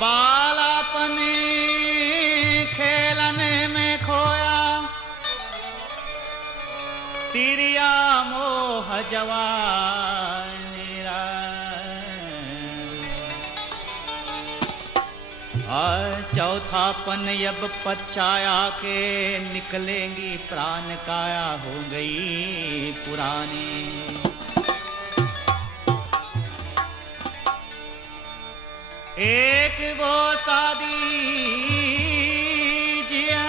बालापनी खेलने में खोया, तिरिया मोह जवानीरा। चौथापन अब पचाया के निकलेंगी प्राण, काया हो गई पुरानी। एक वो शादी जिया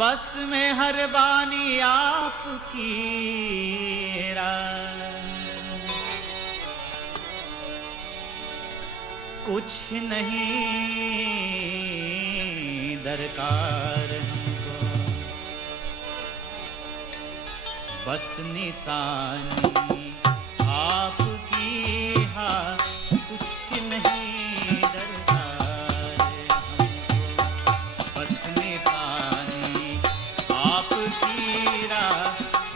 बस में हर बानी आपकी, कुछ नहीं दरकार हमको, बस निशानी आपकी, हाँ कुछ नहीं दरकार हमको, बस निशानी आपकी,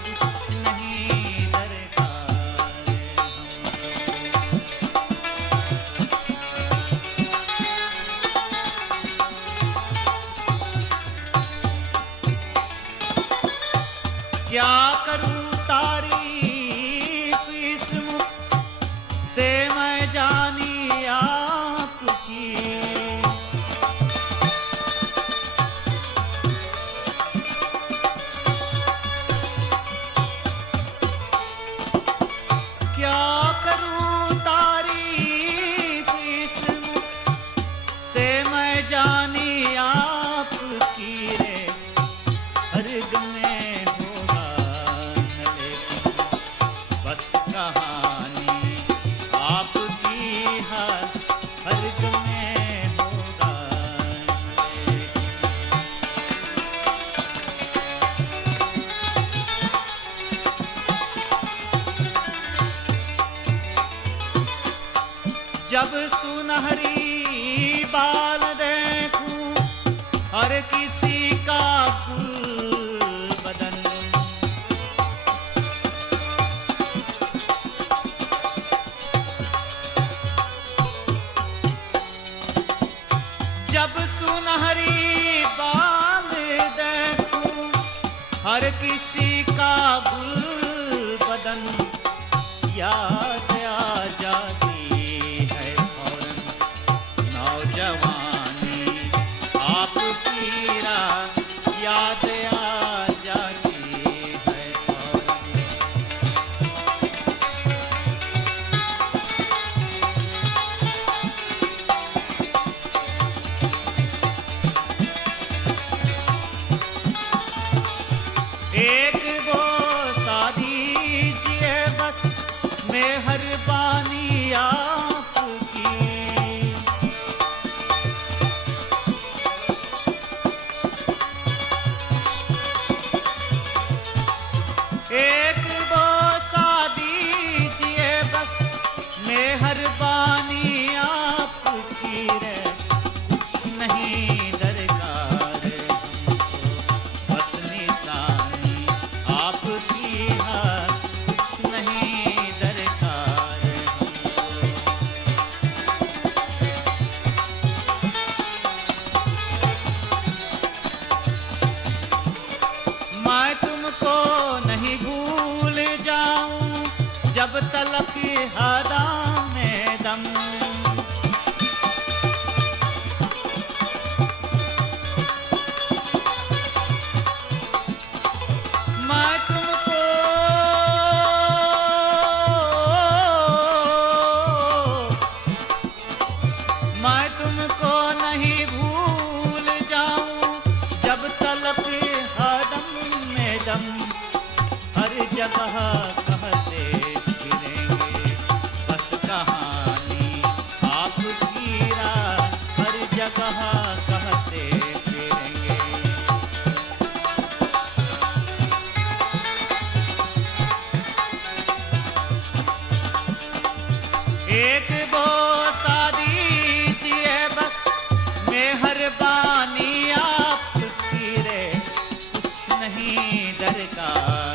कुछ नहीं दरकार हमको। क्या करूं तारीफ इस मुख से मैं जानी आपकी, क्या करूं तारीफ इस मुख से मैं जानी आपकी रे। हर गमे होगा न लेकिन बस कहानी आपकी, हर गमे होगा जब सुनहरी बाल देखूं हर किसी का गुल बदन, जब सुनहरी बाल देखूं हर किसी का गुल बदन, याद आ जाती है फौरन नौजवानी आपकी, याद आ जाती है फौरन। एक वो शादी जिए बस मेहरबानी आपकी, एक वो शादी जिए बस मेहरबानी आपकी रे। कुछ नहीं दरकार हमको, बस निशानी आपकी, हाँ कुछ नहीं दरकार हमको। मैं तुमको नहीं भूल जाऊं जब तलक हदा में दम, मैं तुमको नहीं भूल जाऊं जब तलक हदम में दम। हर जगह कहते फिरेंगे बस कहानी आपकी, हर जगह कहते फिरेंगे। एक वो शादी जिए बस मेहरबानी आपकी रे, कुछ नहीं दरकार